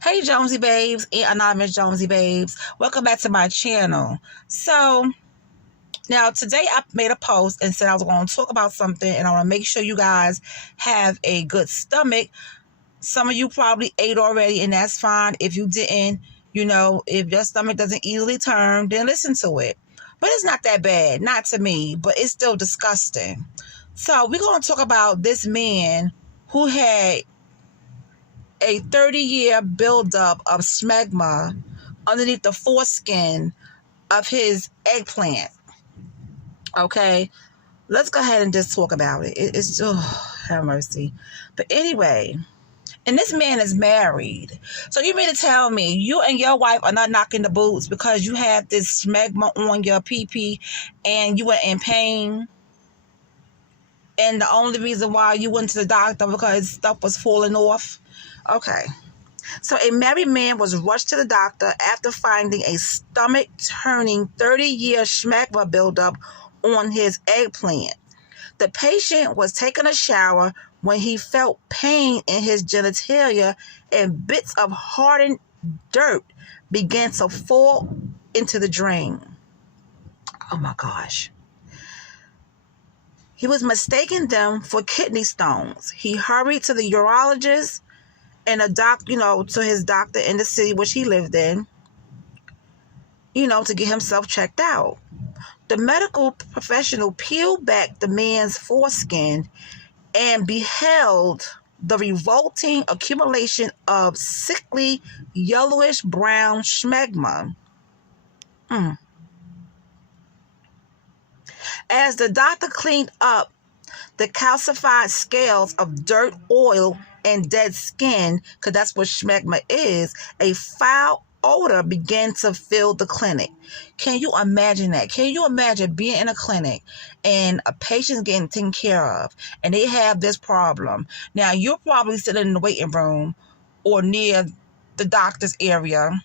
Hey Jonesy Babes and Anonymous Jonesy Babes. Welcome back to my channel. So now today I made a post and said I was going to talk about something and I want to make sure you guys have a good stomach. Some of you probably ate already and that's fine. If you didn't, if your stomach doesn't easily turn, then listen to it. But it's not that bad, not to me, but it's still disgusting. So we're going to talk about this man who had a 30-year buildup of smegma underneath the foreskin of his eggplant. Okay, let's go ahead and just talk about it. It's have mercy. But anyway, and this man is married. So you mean to tell me you and your wife are not knocking the boots because you had this smegma on your pee and you were in pain? And the only reason why you went to the doctor because stuff was falling off? Okay. So a married man was rushed to the doctor after finding a stomach-turning 30-year smegma buildup on his eggplant. The patient was taking a shower when he felt pain in his genitalia and bits of hardened dirt began to fall into the drain. Oh my gosh. He was mistaking them for kidney stones. He hurried to the urologist and to his doctor in the city which he lived in, to get himself checked out. The medical professional peeled back the man's foreskin and beheld the revolting accumulation of sickly, yellowish-brown smegma. As the doctor cleaned up the calcified scales of dirt, oil, and dead skin, because that's what smegma is, a foul odor began to fill the clinic. Can you imagine that? Can you imagine being in a clinic and a patient's getting taken care of and they have this problem? Now, you're probably sitting in the waiting room or near the doctor's area,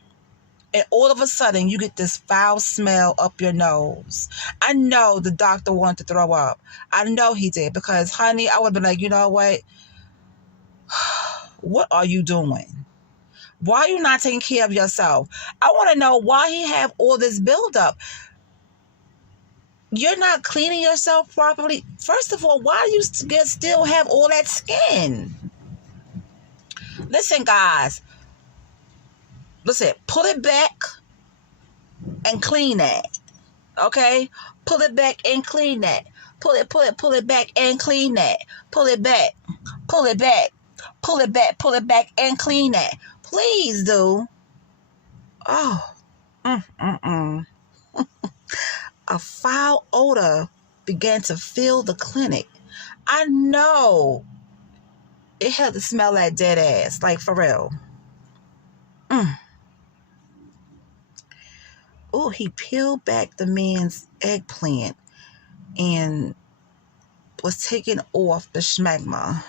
and all of a sudden you get this foul smell up your nose. I know the doctor wanted to throw up. I know he did, because, honey, I would have been like, you know what? What are you doing? Why are you not taking care of yourself? I want to know why he have all this buildup. You're not cleaning yourself properly. First of all, why do you still have all that skin? Listen, guys. Listen, pull it back and clean that. Okay? Pull it back and clean that. Pull it back and clean that. Pull it back. Pull it back. Pull it back and clean that. Please do. Oh. A foul odor began to fill the clinic. I know it had to smell like dead ass, like for real. Oh, he peeled back the man's eggplant and was taking off the smegma.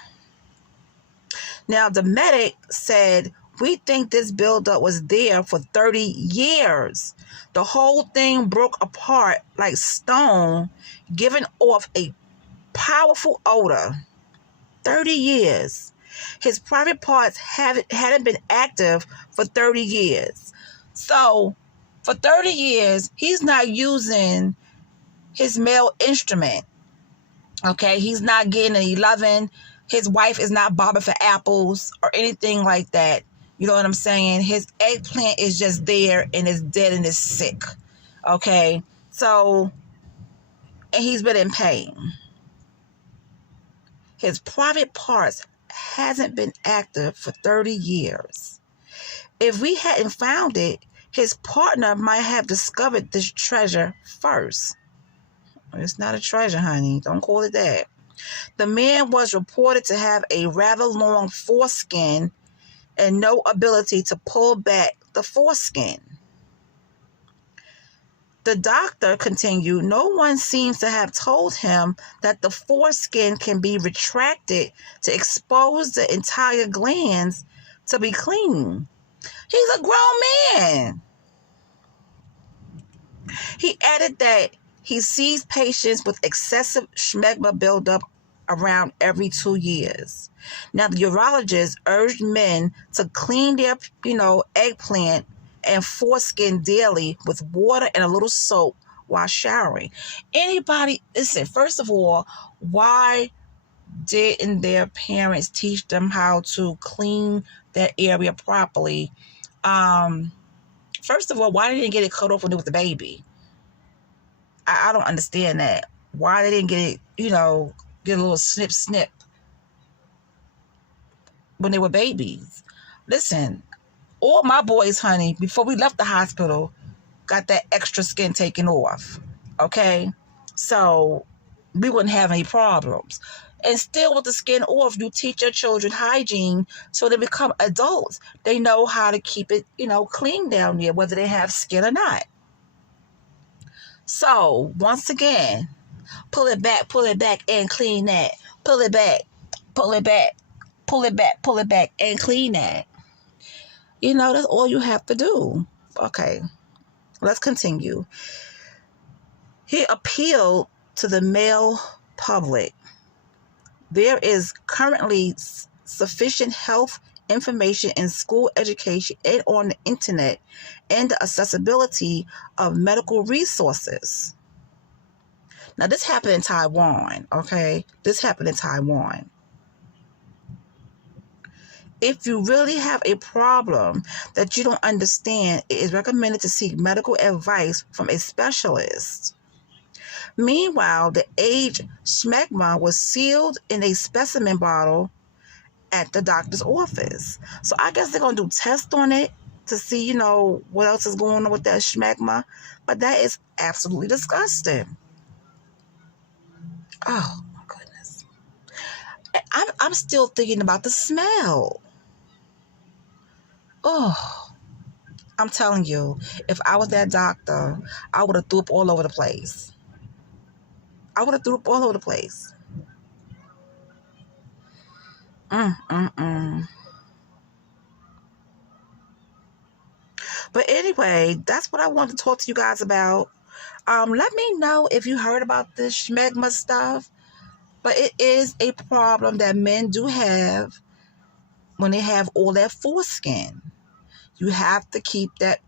Now, the medic said, "We think this buildup was there for 30 years. The whole thing broke apart like stone, giving off a powerful odor. 30 years. His private parts hadn't been active for 30 years. So, for 30 years, he's not using his male instrument. Okay, he's not getting an 11. His wife is not bobbing for apples or anything like that. You know what I'm saying? His eggplant is just there and is dead and is sick. Okay, so, and he's been in pain. His private parts hasn't been active for 30 years. If we hadn't found it, his partner might have discovered this treasure first." It's not a treasure, honey. Don't call it that. The man was reported to have a rather long foreskin and no ability to pull back the foreskin. The doctor continued, "No one seems to have told him that the foreskin can be retracted to expose the entire glands to be clean. He's a grown man." He added that he sees patients with excessive smegma buildup around every 2 years. Now, the urologist urged men to clean their, eggplant and foreskin daily with water and a little soap while showering. Anybody, listen, first of all, why didn't their parents teach them how to clean that area properly? First of all, why didn't they get it cut off when it was a baby? I don't understand that. Why they didn't get it, get a little snip when they were babies. Listen, all my boys, honey, before we left the hospital, got that extra skin taken off. Okay? So we wouldn't have any problems. And still with the skin off, you teach your children hygiene so they become adults. They know how to keep it, clean down there, whether they have skin or not. So once again, pull it back, and clean that. Pull it back, and clean that. That's all you have to do. Okay, let's continue. He appealed to the male public. There is currently sufficient health information in school education and on the internet, and the accessibility of medical resources. Now, this happened in Taiwan, okay? This happened in Taiwan. If you really have a problem that you don't understand, it is recommended to seek medical advice from a specialist. Meanwhile, the aged smegma was sealed in a specimen bottle at the doctor's office. So I guess they're going to do tests on it to see, what else is going on with that smegma. But that is absolutely disgusting. Oh, my goodness. I'm still thinking about the smell. Oh, I'm telling you, if I was that doctor, I would have threw up all over the place. But anyway, that's what I wanted to talk to you guys about. Let me know if you heard about this schmegma stuff. But it is a problem that men do have when they have all that foreskin. You have to keep that,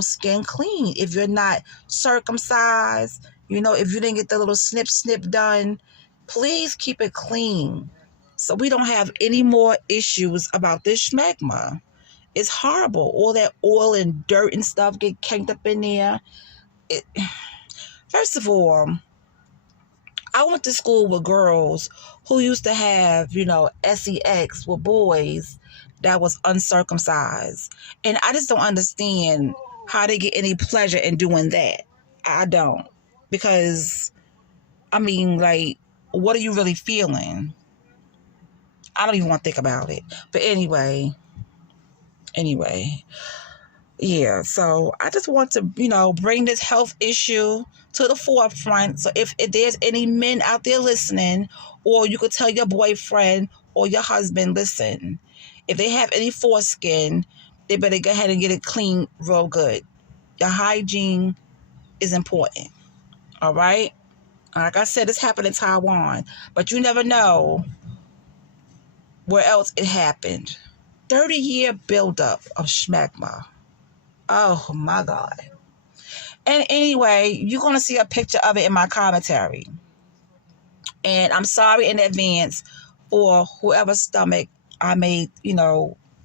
skin clean. If you're not circumcised, if you didn't get the little snip done, please keep it clean so we don't have any more issues about this schmegma. It's horrible. All that oil and dirt and stuff get caked up in there. First of all, I went to school with girls who used to have, sex with boys that was uncircumcised. And I just don't understand how they get any pleasure in doing that. I don't. Because, what are you really feeling? I don't even want to think about it. But anyway. Yeah, so I just want to, bring this health issue to the forefront. So if there's any men out there listening, or you could tell your boyfriend or your husband, listen, if they have any foreskin, they better go ahead and get it clean real good. The hygiene is important. All right? Like I said, this happened in Taiwan, but you never know where else it happened. 30-year buildup of schmegma. Oh, my God. And anyway, you're going to see a picture of it in my commentary. And I'm sorry in advance for whoever's stomach I may,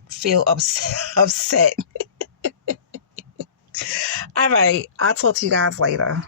feel upset. All right. I'll talk to you guys later.